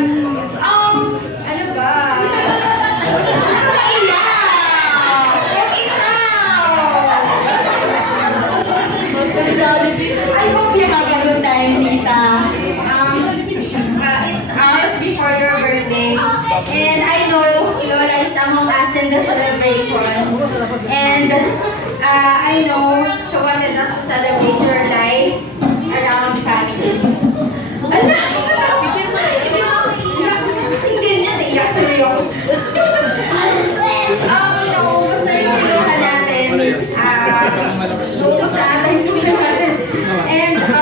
Ano ba? I hope you have a good time, Tita. It's hours before your birthday, and I know Lola is among us in the celebration. And I know she wanted us to celebrate your life around family. Ala! Naubos na yung luha natin. Naubos na ating sumigaran. And sa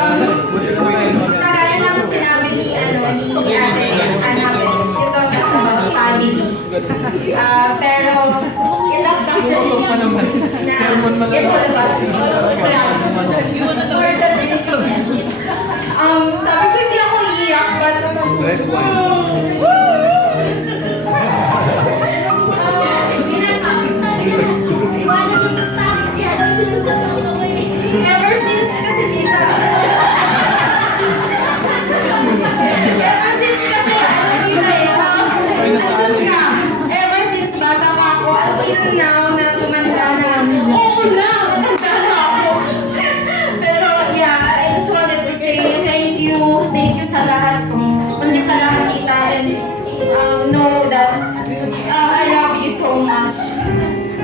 kaya lang sinabi ni ate anak, ito just about family. Pero ilang kasi na it's all about you want to know where the anything else. Sabi ko hindi ako iiyak, but ever since kasi dito. Ever since bata pa ako, until now na tumanda na. Oo na, tumanda na ako. Pero yeah, I just wanted to say thank you sa lahat. Kundi sa lahat, Tita, and know that I love you so much.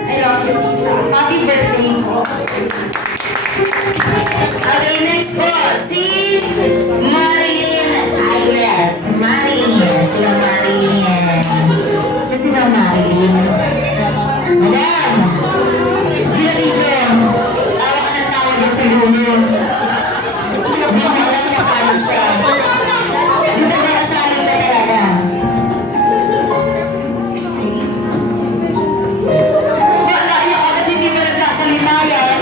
I love you, Tita. Happy birthday po. Okay, next po, si Marilyn Ayres. Marilyn. Sila Marilyn. Sila Marilyn. Madam! Dito dito. Tawa ka ng tawa dito sa lulo. Hindi mo alam kasali siya. Dito ka kasali ka talaga. Wala niya agad hindi ka nagsasalita yan.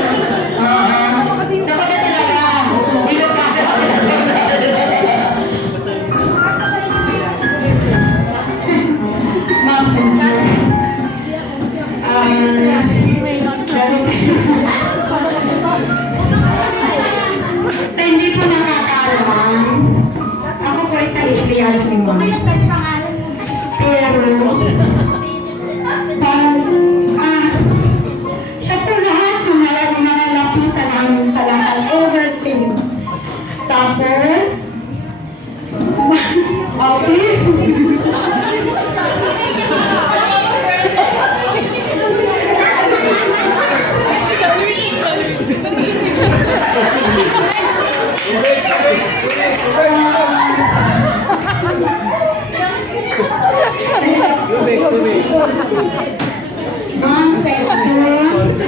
Sabi ka talaga. Hindi ka So, hindi po nakakaalam. Ako po ay sa Ilian ni Mama. Pero, siya po lahat ng mga lapitan namin sa lahat overseas. Tapos, okay.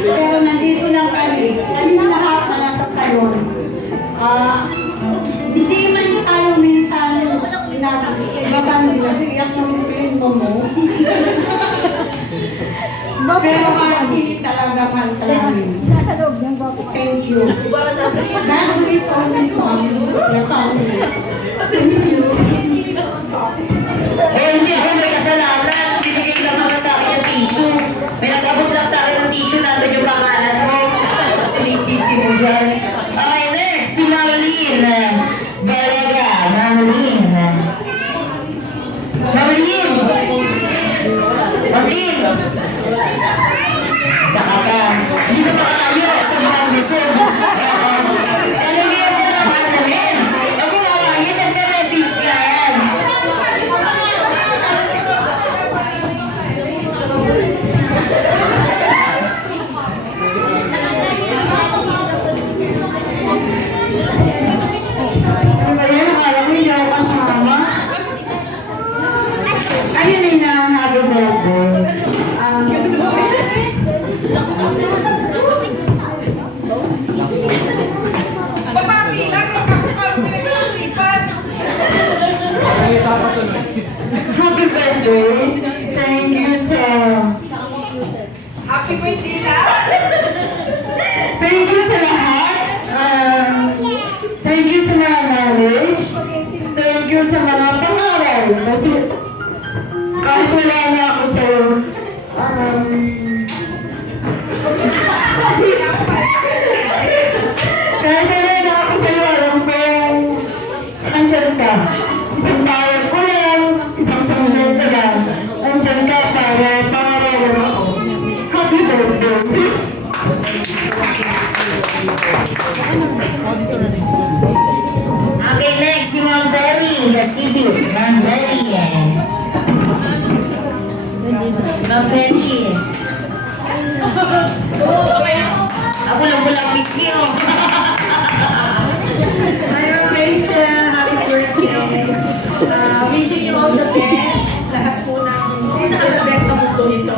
Pero nandito lang kami. Kami na lahat na nasa salon. Hindi man tayo minsan ibabang nilagyan ng piling mo. Pero hindi talaga man talaga. Nasa loob ng bako. Thank you. God is always on your family. Thank you. Hindi ako may kasalanan. Binigay lang naman sa akin yung tissue. May nag-abot lang sa akin ng tissue. Nandun yung pangalan mo. Sinisisi mo dyan. Okay, next. Si Marilyn. Balaga. Marilyn. Marilyn. Marilyn. Saka ka. Hindi ka makatayo sa mga bisog. Talagyan mo na naman namin. Ako mawahin. Nagka-message ka yan. Ayun ay na happy birthday. Happy birthday. Thank you, sir. Happy birthday lang! Thank you sa lahat. Thank you sa mga knowledge. Thank you sa mga pangaral. Kasi kahit wala na ako sa'yo, kahit wala na ako sa'yo, alam ko yung andyan ka. Isang tawag ko lang, Ma'am Betty. Ma'am Betty. Ako lang pulang whiskey, oh. Hi, Rachel. Happy birthday. Wishing you all the best. Lahat po ng pinaka-the best sa mundo nito.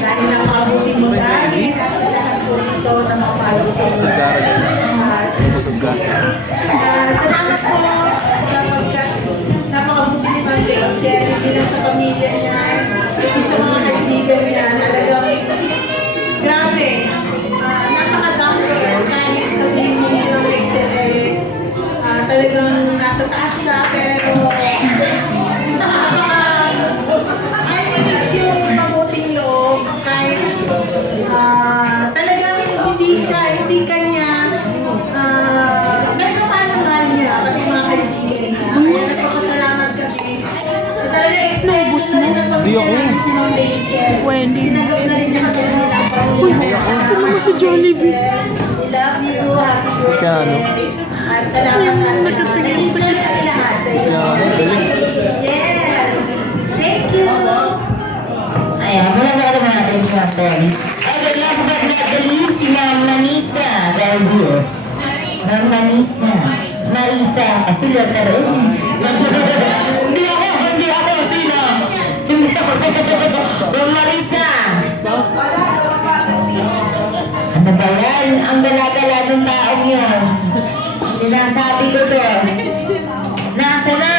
Dahil napakabuti mo sa akin at lahat po nito na mapalo sa inyo. Salamat po sapagkat napakabuti ni Ma'am Rachel, hindi lang sa pamilya niya, hindi sa mga kaibigan niya, talagang grabe. Napakadami kahit sabihin mo ni Ma'am Rachel talagang nasa taas siya, pero ay manis yung mabuting loob kahit talagang hindi kanya nagkapanangal niya pati mga kaibigan niya. Kaya nagpapasalamat kasi talagang excited na rin ang pamilya namin si Ma'am Rachel. Tinagap na rin niya kami ng pamilya. Si Jollibee. We love you. Happy birthday. At salamat sa lahat. Nag-enjoy kami lahat sa iyo. Yes. Thank you. Ayan, mula na naman natin si Ma'am Betty. Ay, the last but not the least, si Ma'am Manisa Valdez. Ma'am Manisa. Marisa, kasi letter rin. Hindi ako, sino? Hindi ako. Ma'am Marisa. Ano ba yan? Ang dala-dala ng taong yun. Sinasabi ko doon. Nasa na?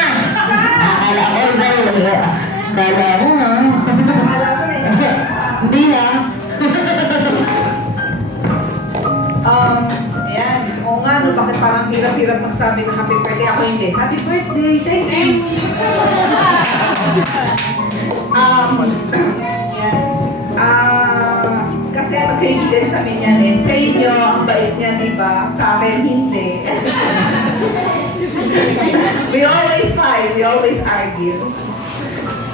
Akala ko ba? Kala mo, ha? Hindi na. Ayan. Oo nga, no, bakit parang hirap-hirap magsabi ng happy birthday? Ako hindi. Happy birthday! Thank you! Kasi magkaibigan kami niyan eh. Sa inyo, ang bait niya, di ba? Sa akin, hindi. We always fight, we always argue.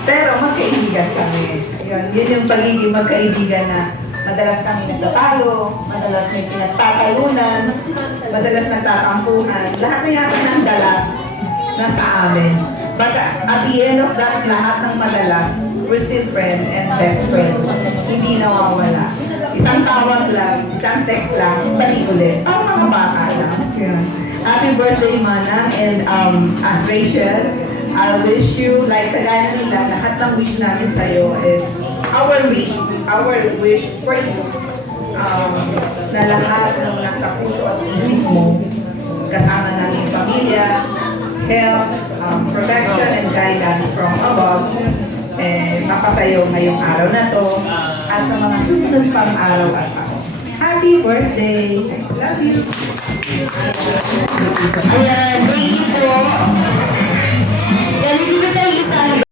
Pero magkaibigan kami. Yun yung pagiging magkaibigan na madalas kami nagtatalo, madalas may pinagtatalunan, madalas nagtatampuhan. Lahat na yata ng dalas nasa amin. But at the end of that, lahat ng madalas, we're still friend and best friend. Hindi nawawala. Isang tawag lang, isang text lang, balik ulit. Parang mga bata lang. Yun. Happy birthday, Mana and Rachel. I wish you, like kagaya nila, lahat ng wish namin sa'yo is our wish for you. Na lahat ng nasa puso at isip mo, kasama namin pamilya, health, protection and guidance from above, mapasayo ngayong araw na to at sa mga susunod pang araw at taon. Happy birthday! Love you! Ayan, thank you po. Galing ko tayo isa